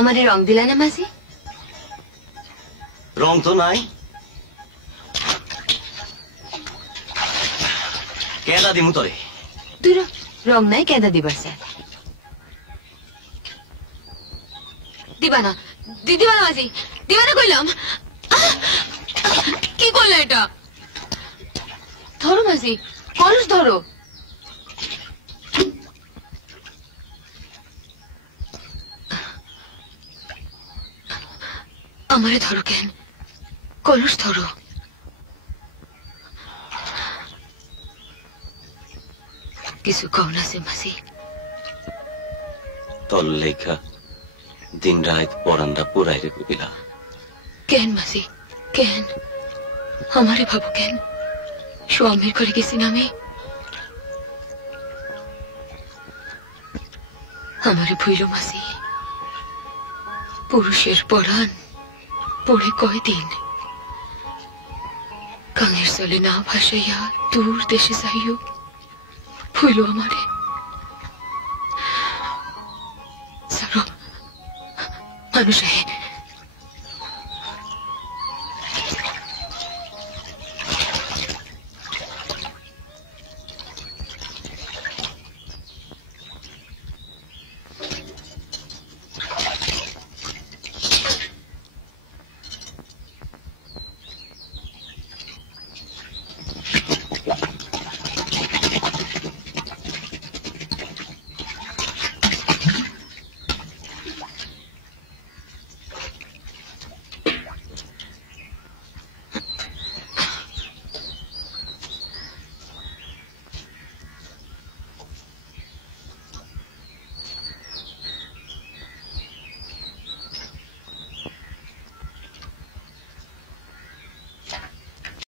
আমারে রং দিলা না মাসি? রং তো নাই। কেদা দিমু তোরে? দূর রং নাই, কেদা দিবার স্যার? দিবা না, দিবা না মাসি, দিবা না কইলাম। কি করলে এটা? ধরো মাসি, কলস ধরো। আমারে ধরো কেন? কলস ধরো। কিছু কও না সে মাসি? তোর লেখা দিন রাত পরানটা পুরাই রে কইলা। কেন মাসি, কেন? আমারে ভাবো কেন? স্বামীর করে গেছি না আমি? আমারে ভুইল মাসি। পুরুষের পরাণ পড়ে কয়দিন, কানের চলে না ভাসাইয়া দূর দেশে যাইও। ভুইল আমারে। সারো, মানুষ